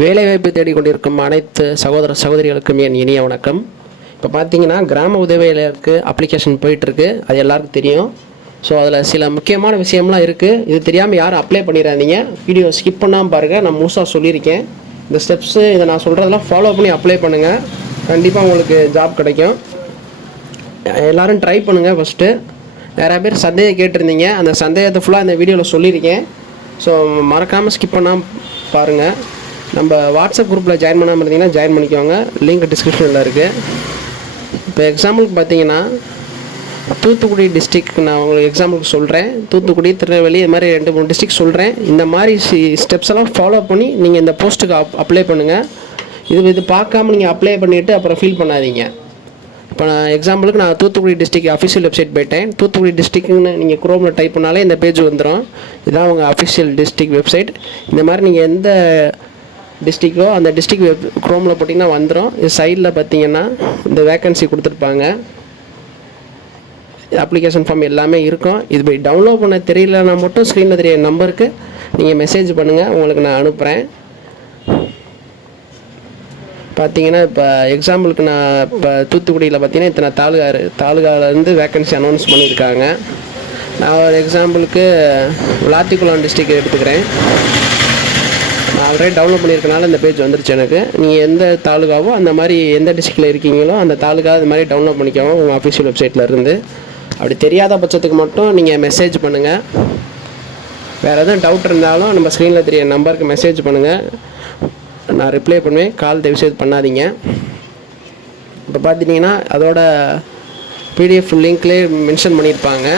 வேலைவாய்ப்பு தேடிக்கொண்டிருக்கும் அனைத்து சகோதர சகோதரிகளுக்கும் என் இனிய வணக்கம். இப்போ பார்த்தீங்கன்னா கிராம உதவியாளருக்கு அப்ளிகேஷன் போயிட்டுருக்கு. அது எல்லாருக்கும் தெரியும். ஸோ அதில் சில முக்கியமான விஷயம்லாம் இருக்குது இது தெரியாமல் யாரும் அப்ளை பண்ணிடாதீங்க. வீடியோ ஸ்கிப் பண்ணாமல் பாருங்கள் நான் முழுசாக சொல்லியிருக்கேன். இந்த ஸ்டெப்ஸு இதை நான் சொல்கிறதெல்லாம் ஃபாலோ பண்ணி அப்ளை பண்ணுங்கள் கண்டிப்பாக உங்களுக்கு ஜாப் கிடைக்கும். எல்லாரும் ட்ரை பண்ணுங்கள் ஃபஸ்ட்டு நிறையா பேர் சந்தேகம் கேட்டிருந்தீங்க. அந்த சந்தேகத்தை ஃபுல்லாக இந்த வீடியோவில் சொல்லியிருக்கேன். ஸோ மறக்காமல் ஸ்கிப் பண்ணாமல் பாருங்கள் நம்ம வாட்ஸ்அப் குரூப்பில் ஜாயின் பண்ணாமல் இருந்தீங்கன்னா ஜாயின் பண்ணிக்கோங்க. லிங்க் டிஸ்கிரிப்ஷனில் இருக்குது இப்போ எக்ஸாம்பிளுக்கு பார்த்தீங்கன்னா தூத்துக்குடி டிஸ்ட்ரிக் நான் உங்களுக்கு எக்ஸாம்பிளுக்கு சொல்கிறேன் தூத்துக்குடி திருநெல்வேலி இது மாதிரி ரெண்டு மூணு டிஸ்ட்ரிக் சொல்கிறேன் இந்த மாதிரி ஸ்டெப்ஸ் எல்லாம் ஃபாலோ பண்ணி நீங்கள் இந்த போஸ்ட்டுக்கு அப் அப்ளை பண்ணுங்கள் இது இது பார்க்காம நீங்கள் அப்ளை பண்ணிவிட்டு அப்புறம் ஃபீல் பண்ணாதீங்க. இப்போ நான் எக்ஸாம்பிளுக்கு நான் தூத்துக்குடி டிஸ்ட்ரிக் அஃபிஷியல் வெப்சைட் போயிட்டேன். தூத்துக்குடி டிஸ்ட்ரிக்னு நீங்கள் குரோமில் டைப் பண்ணாலே இந்த பேஜ் வந்துடும் இதுதான் உங்கள் அஃபிஷியல் டிஸ்ட்ரிக் வெப்சைட் இந்த மாதிரி நீங்கள் எந்த டிஸ்ட்ரிக்டோ அந்த டிஸ்ட்ரிக் வெப் க்ரோமில் போட்டிங்கன்னா வந்துடும் சைடில் பார்த்தீங்கன்னா இந்த வேக்கன்சி கொடுத்துருப்பாங்க. அப்ளிகேஷன் ஃபார்ம் எல்லாமே இருக்கும். இது போய் டவுன்லோட் பண்ண தெரியலனா மட்டும் ஸ்க்ரீனில் தெரிய நம்பருக்கு நீங்கள் மெசேஜ் பண்ணுங்கள் உங்களுக்கு நான் அனுப்புகிறேன் பார்த்தீங்கன்னா இப்போ எக்ஸாம்பிளுக்கு நான் இப்போ தூத்துக்குடியில் பார்த்தீங்கன்னா இத்தனை தாலுகா தாலுகாவிலேருந்து தாலுகாலேருந்து வேக்கன்சி அனௌன்ஸ் பண்ணியிருக்காங்க. நான் ஒரு எக்ஸாம்பிளுக்கு விளாத்திக்குளம் டிஸ்ட்ரிக்ட் எடுத்துக்கிறேன். நான் ஆல்ரெடி டவுன்லோட் பண்ணியிருக்கனால இந்த பேஜ் வந்துருச்சு எனக்கு. நீங்கள் எந்த தாலுகாவோ அந்த மாதிரி எந்த டிஸ்ட்ரிக்டில் இருக்கீங்களோ அந்த தாலுகா அது மாதிரி டவுன்லோட் பண்ணிக்கோங்க. உங்கள் அஃபிஷியல் வெப்சைட்டில் இருந்து. அப்படி தெரியாத பட்சத்துக்கு மட்டும் நீங்கள் மெசேஜ் பண்ணுங்கள் வேறு எதுவும் டவுட் இருந்தாலும் நம்ம ஸ்க்ரீனில் தெரிய நம்பருக்கு மெசேஜ் பண்ணுங்கள் நான் ரிப்ளை பண்ணுவேன். கால் தயவுசெய்து பண்ணாதீங்க. இப்போ பார்த்துட்டிங்கன்னா அதோட பிடிஎஃப் லிங்க்லேயே மென்ஷன் பண்ணியிருப்பாங்க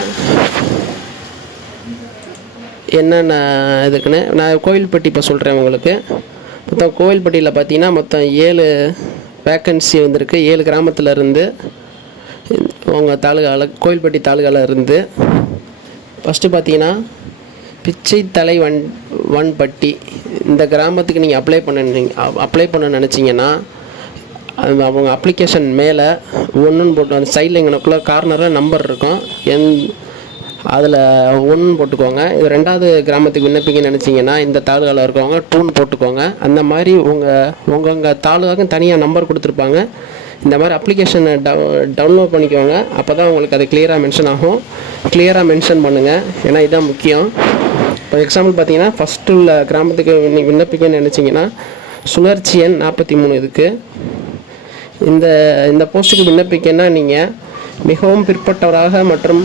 என்னென்ன இதுக்குன்னு? நான் கோவில்பட்டி இப்போ சொல்கிறேன் உங்களுக்கு. மொத்தம் கோவில்பட்டியில் பார்த்தீங்கன்னா மொத்தம் ஏழு வேக்கன்சி வந்திருக்கு. ஏழு கிராமத்தில் இருந்து உங்கள் தாலுகாவில் கோவில்பட்டி தாலுகாவில் இருந்து ஃபஸ்ட்டு பார்த்தீங்கன்னா பிச்சை தலை வன் வன்பட்டி. இந்த கிராமத்துக்கு நீங்கள் அப்ளை பண்ண அப்ளை பண்ண நினச்சிங்கன்னா அவங்க அப்ளிகேஷன் மேலே ஒன்றுன்னு போட்டு அந்த சைடில் எங்கனக்குள்ள கார்னராக நம்பர் இருக்கும். என் அதில் ஒன்று போட்டுக்கோங்க. இது ரெண்டாவது கிராமத்துக்கு விண்ணப்பிக்க நினச்சிங்கன்னா இந்த தாலுகாவில் இருக்கவங்க டூன் போட்டுக்கோங்க. அந்த மாதிரி உங்கள் உங்கள் உங்கள் தாலுகாவுக்கு தனியாக நம்பர் கொடுத்துருப்பாங்க. இந்த மாதிரி அப்ளிகேஷனை டவு டவுன்லோட் பண்ணிக்கோங்க. அப்போ தான் உங்களுக்கு அது கிளியராக மென்ஷன் ஆகும். கிளியராக மென்ஷன் பண்ணுங்கள் ஏன்னா இதுதான் முக்கியம். இப்போ எக்ஸாம்பிள் பார்த்தீங்கன்னா ஃபஸ்ட்டு உள்ள கிராமத்துக்கு நீங்கள் விண்ணப்பிக்கன்னு நினச்சிங்கன்னா சுழற்சி எண் நாற்பத்தி மூணு இதுக்கு. இந்த இந்த போஸ்ட்டுக்கு விண்ணப்பிக்கன்னா நீங்கள் மிகவும் பிற்பட்டவராக மற்றும்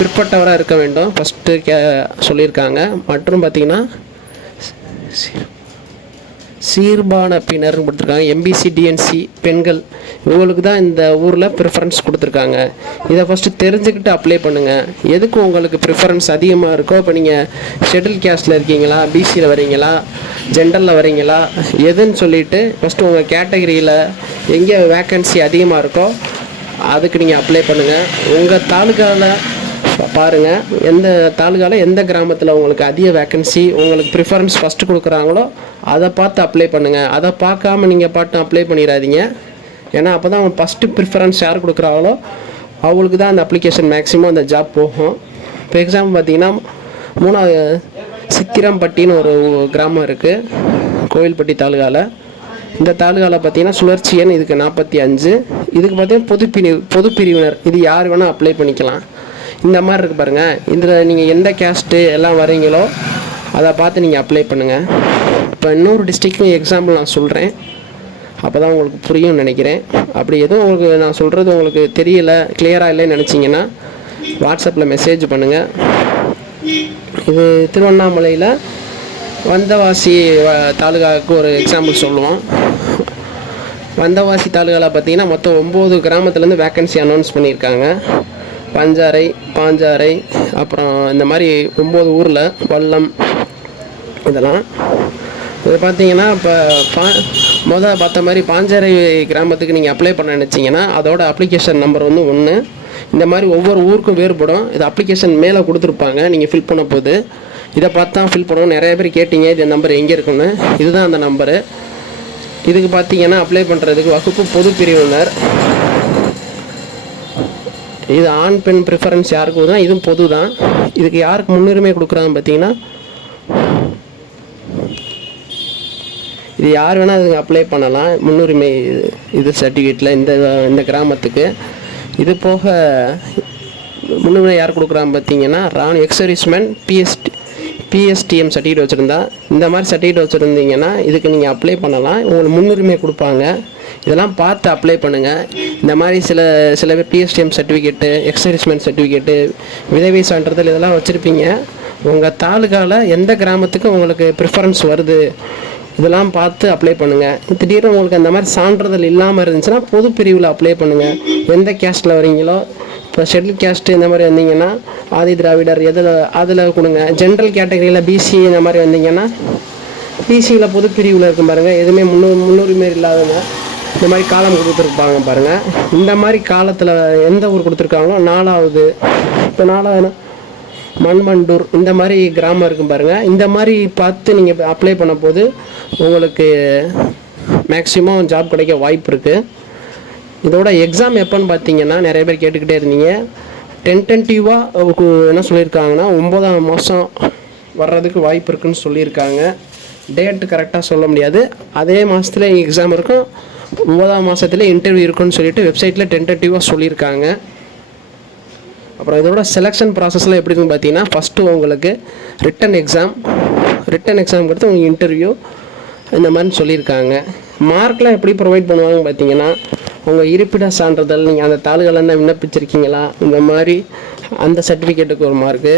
பிற்பட்டவராக இருக்க வேண்டும். ஃபஸ்ட்டு கே சொல்லியிருக்காங்க. மற்றும் பார்த்தீங்கன்னா சீர்பான பின்னர் கொடுத்துருக்காங்க. எம்பிசி டிஎன்சி பெண்கள் இவங்களுக்கு தான் இந்த ஊரில் ப்ரிஃபரன்ஸ் கொடுத்துருக்காங்க. இதை ஃபஸ்ட்டு தெரிஞ்சுக்கிட்டு அப்ளை பண்ணுங்கள் எதுக்கு உங்களுக்கு ப்ரிஃபரன்ஸ் அதிகமாக இருக்கோ இப்போ நீங்கள் ஷெட்யூல் கேஸ்டில் இருக்கீங்களா பிசியில் வரீங்களா ஜென்ரலில் வரீங்களா எதுன்னு சொல்லிட்டு ஃபஸ்ட்டு உங்கள் கேட்டகரியில் எங்கே வேக்கன்சி அதிகமாக இருக்கோ அதுக்கு நீங்கள் அப்ளை பண்ணுங்கள் உங்கள் தாலுக்காவில் பாருங்கள் எந்த தாலுகாவில் எந்த கிராமத்தில் உங்களுக்கு அதிக வேக்கன்சி உங்களுக்கு ப்ரிஃபரன்ஸ் ஃபஸ்ட்டு கொடுக்குறாங்களோ அதை பார்த்து அப்ளை பண்ணுங்கள் அதை பார்க்காம நீங்கள் பாட்டு அப்ளை பண்ணிடாதீங்க. ஏன்னா அப்போ தான் அவங்க ஃபஸ்ட்டு ப்ரிஃபரன்ஸ் யார் கொடுக்குறாங்களோ அவங்களுக்கு தான் அந்த அப்ளிகேஷன் மேக்ஸிமம் அந்த ஜாப் போகும். இப்போ எக்ஸாம்பிள் பார்த்தீங்கன்னா மூணாவது சித்திரம்பட்டின்னு ஒரு கிராமம் இருக்குது கோவில்பட்டி தாலுகாவில் இந்த தாலுகாவில் பார்த்தீங்கன்னா சுழற்சி எண் இதுக்கு நாற்பத்தி அஞ்சு. இதுக்கு பார்த்தீங்கன்னா பொது பிரிவு பொது பிரிவினர் இது யார் வேணால் அப்ளை பண்ணிக்கலாம். இந்த மாதிரி இருக்குது பாருங்கள் இதில் நீங்கள் எந்த கேஸ்ட்டு எல்லாம் வரீங்களோ அதை பார்த்து நீங்கள் அப்ளை பண்ணுங்கள் இப்போ இன்னொரு டிஸ்ட்ரிக்கும் எக்ஸாம்பிள் நான் சொல்கிறேன் அப்போ தான் உங்களுக்கு புரியும்னு நினைக்கிறேன். அப்படி எதுவும் உங்களுக்கு நான் சொல்கிறது உங்களுக்கு தெரியல கிளியராக இல்லைன்னு நினச்சிங்கன்னா வாட்ஸ்அப்பில் மெசேஜ் பண்ணுங்கள் இது திருவண்ணாமலையில் வந்தவாசி தாலுகாவுக்கு ஒரு எக்ஸாம்பிள் சொல்லுவோம். வந்தவாசி தாலுகாவில் பார்த்தீங்கன்னா மொத்தம் ஒம்பது கிராமத்துலேருந்து வேக்கன்சி அனௌன்ஸ் பண்ணியிருக்காங்க. பஞ்சாரை பாஞ்சாரை அப்புறம் இந்த மாதிரி ஒம்பது ஊரில் வல்லம் இதெல்லாம். இது பார்த்தீங்கன்னா இப்போ பா மொதல் பார்த்த மாதிரி பாஞ்சாரை கிராமத்துக்கு நீங்கள் அப்ளை பண்ண நினச்சிங்கன்னா அதோட அப்ளிகேஷன் நம்பர் வந்து ஒன்று இந்த மாதிரி ஒவ்வொரு ஊருக்கும் வேறுபடும். இது அப்ளிகேஷன் மேலே கொடுத்துருப்பாங்க. நீங்கள் ஃபில் பண்ண போது. இதை பார்த்து தான் ஃபில் பண்ணணும் நிறைய பேர் கேட்டீங்க இது நம்பர் எங்கே இருக்குன்னு. இதுதான் அந்த நம்பரு இதுக்கு பார்த்தீங்கன்னா அப்ளை பண்ணுறதுக்கு வகுப்பு பொது பிரிவினர். இது ஆண் பெண் ப்ரிஃபரன்ஸ் யாருக்கு தான் இதுவும் பொது தான் இதுக்கு யாருக்கு முன்னுரிமை கொடுக்குறாங்க பார்த்தீங்கன்னா இது யார் வேணால் அதுக்கு அப்ளை பண்ணலாம். முன்னுரிமை இது- சர்டிஃபிகேட்டில் இந்த இந்த கிராமத்துக்கு. இது போக முன்னுரிமை யார் கொடுக்குறாங்க பார்த்தீங்கன்னா ராணுவ எக்ஸர்வீஸ்மேன் பிஎஸ்டி பிஎஸ்டிஎம் சர்டிஃபிகேட் வச்சுருந்தா இந்த மாதிரி சர்டிஃபிகேட் வச்சுருந்தீங்கன்னா இதுக்கு நீங்கள் அப்ளை பண்ணலாம். உங்களுக்கு முன்னுரிமை கொடுப்பாங்க. இதெல்லாம் பார்த்து அப்ளை பண்ணுங்கள் இந்த மாதிரி சில சில பேர் பிஎஸ்டிஎம் சர்டிஃபிகேட்டு எக்ஸரிஸ்மெண்ட் சர்டிஃபிகேட்டு விதவி சான்றிதழ் இதெல்லாம் வச்சுருப்பீங்க. உங்கள் தாலுகாவில் எந்த கிராமத்துக்கு உங்களுக்கு ப்ரிஃபரன்ஸ் வருது? இதெல்லாம் பார்த்து அப்ளை பண்ணுங்கள் திடீர்னு உங்களுக்கு அந்த மாதிரி சான்றிதழ் இல்லாமல் இருந்துச்சுன்னா பொது பிரிவில் அப்ளை பண்ணுங்கள் எந்த கேஸ்ட்டில் வரீங்களோ இப்போ ஷெட்யூல் கேஸ்ட்டு இந்த மாதிரி வந்தீங்கன்னா ஆதி திராவிடர் எதில் அதில் கொடுங்க. ஜென்ரல் கேட்டகரியில் பிசி இந்த மாதிரி வந்தீங்கன்னா பிசியில் பொது பிரிவில் இருக்கும் பாருங்கள் எதுவுமே முன்னு முன்னுரிமை இல்லாதவங்க. இந்த மாதிரி காலம் கொடுத்துருப்பாங்க பாருங்கள் இந்த மாதிரி காலத்தில் எந்த ஊர் கொடுத்துருக்காங்களோ நாலாவது இப்போ நாலாவது மண்மண்டூர் இந்த மாதிரி கிராமம் இருக்கும் பாருங்கள் இந்த மாதிரி பார்த்து நீங்கள் அப்ளை பண்ண போது உங்களுக்கு மேக்ஸிமம் ஜாப் கிடைக்க வாய்ப்பு இருக்குது இதோட எக்ஸாம் எப்போன்னு பார்த்தீங்கன்னா நிறைய பேர் கேட்டுக்கிட்டே இருந்தீங்க. டென்டென்டிவாக என்ன சொல்லியிருக்காங்கன்னா ஒம்பதாம் மாதம் வர்றதுக்கு வாய்ப்பு இருக்குன்னு சொல்லியிருக்காங்க. டேட்டு கரெக்டாக சொல்ல முடியாது. அதே மாதத்துல எக்ஸாம் இருக்கும். ஒன்பதாம் மாதத்துல இன்டர்வியூ இருக்குன்னு சொல்லிட்டு வெப்சைட்டில் டென்டேட்டிவாக சொல்லியிருக்காங்க. அப்புறம் இதோட செலெக்ஷன் ப்ராசஸ்லாம் எப்படி இருக்குன்னு பார்த்தீங்கன்னா ஃபஸ்ட்டு உங்களுக்கு ரிட்டன் எக்ஸாம் ரிட்டன் எக்ஸாம் கொடுத்து உங்களுக்கு இன்டர்வியூ இந்த மாதிரி சொல்லியிருக்காங்க. மார்க்லாம் எப்படி ப்ரொவைட் பண்ணுவாங்க பார்த்தீங்கன்னா உங்கள் இருப்பிட சான்றிதழ் நீங்கள் அந்த தாள்கள் என்ன விண்ணப்பிச்சிருக்கீங்களா இந்த மாதிரி அந்த சர்டிஃபிகேட்டுக்கு ஒரு மார்க்கு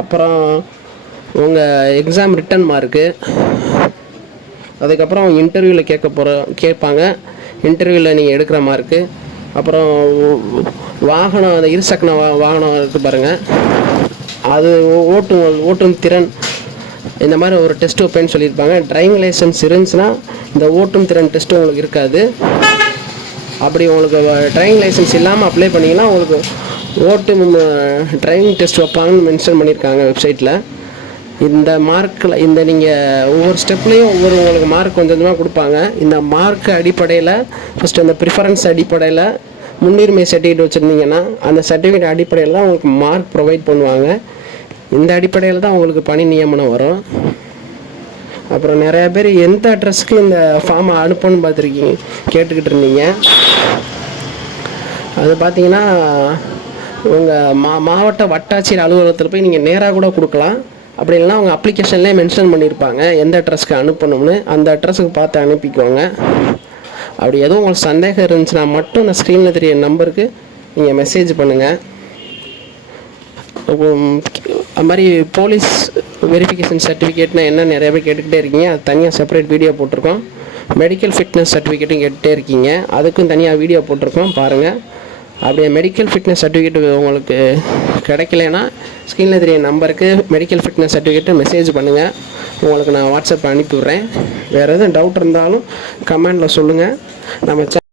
அப்புறம் உங்கள் எக்ஸாம் ரிட்டன் மார்க்கு அதுக்கப்புறம் இன்டர்வியூவில் கேட்க போகிற கேட்பாங்க. இன்டர்வியூவில் நீங்கள் எடுக்கிற மார்க்கு அப்புறம் வாகனம் அந்த இருசக்கர வா வாகனம் இருக்குது பாருங்கள் அது ஓ- ஓட்டும் ஓட்டும் திறன். இந்த மாதிரி ஒரு டெஸ்ட் வைப்பேன்னு சொல்லியிருப்பாங்க. டிரைவிங் லைசன்ஸ் இருந்துச்சுன்னா இந்த ஓட்டும் திறன் டெஸ்ட்டும் உங்களுக்கு இருக்காது. அப்படி உங்களுக்கு டிரைவிங் லைசன்ஸ் இல்லாமல் அப்ளை பண்ணிங்கன்னா உங்களுக்கு ஓட்டு டிரைவிங் டெஸ்ட் வைப்பாங்கன்னு மென்ஷன் பண்ணியிருக்காங்க வெப்சைட்டில் இந்த மார்க்கில் இந்த நீங்கள் ஒவ்வொரு ஸ்டெப்லேயும் ஒவ்வொரு உங்களுக்கு மார்க் கொஞ்சம் கொஞ்சமாக கொடுப்பாங்க. இந்த மார்க் அடிப்படையில் ஃபஸ்ட்டு அந்த ப்ரிஃபரன்ஸ் அடிப்படையில் முன்னுரிமை சர்டிஃபிகேட் வச்சுருந்தீங்கன்னா அந்த சர்டிஃபிகேட் அடிப்படையில் தான் உங்களுக்கு மார்க் ப்ரொவைட் பண்ணுவாங்க. இந்த அடிப்படையில் தான் உங்களுக்கு பணி நியமனம் வரும். அப்புறம் நிறையா பேர் எந்த அட்ரஸ்க்கு இந்த ஃபார்மை அனுப்பணும்னு பார்த்துருக்கீங்க கேட்டுக்கிட்டு இருந்தீங்க. அது பார்த்தீங்கன்னா உங்கள் மா மாவட்ட வட்டாட்சியர் அலுவலகத்தில் போய் நீங்கள் நேராக கூட கொடுக்கலாம். அப்படி இல்லைன்னா அவங்க அப்ளிகேஷன்லேயே மென்ஷன் பண்ணியிருப்பாங்க. எந்த அட்ரஸ்க்கு அனுப்பணும்னு அந்த அட்ரஸுக்கு பார்த்து அனுப்பிக்கோங்க. அப்படி எதுவும் உங்களுக்கு சந்தேகம் இருந்துச்சுன்னா மட்டும் நான் ஸ்க்ரீனில் தெரிய நம்பருக்கு நீங்கள் மெசேஜ் பண்ணுங்கள் அது மாதிரி போலீஸ் வெரிஃபிகேஷன் சர்டிஃபிகேட்னா என்ன நிறைய பேர் கேட்டுக்கிட்டே இருக்கீங்க. அது தனியாக செப்பரேட் வீடியோ போட்டிருக்கோம். மெடிக்கல் ஃபிட்னஸ் சர்டிஃபிகேட்டும் கேட்டுகிட்டே இருக்கீங்க. அதுக்கும் தனியாக வீடியோ போட்டிருக்கோம். பாருங்கள் அப்படியே மெடிக்கல் ஃபிட்னஸ் சர்டிஃபிகேட் உங்களுக்கு கிடைக்கலனா ஸ்க்ரீனில் தெரிய நம்பருக்கு மெடிக்கல் ஃபிட்னஸ் சர்டிஃபிகேட்டை மெசேஜ் பண்ணுங்கள் உங்களுக்கு நான் வாட்ஸ்அப் அனுப்பி விட்றேன் வேறு எதுவும் டவுட் இருந்தாலும் கமெண்டில் சொல்லுங்கள் நம்ம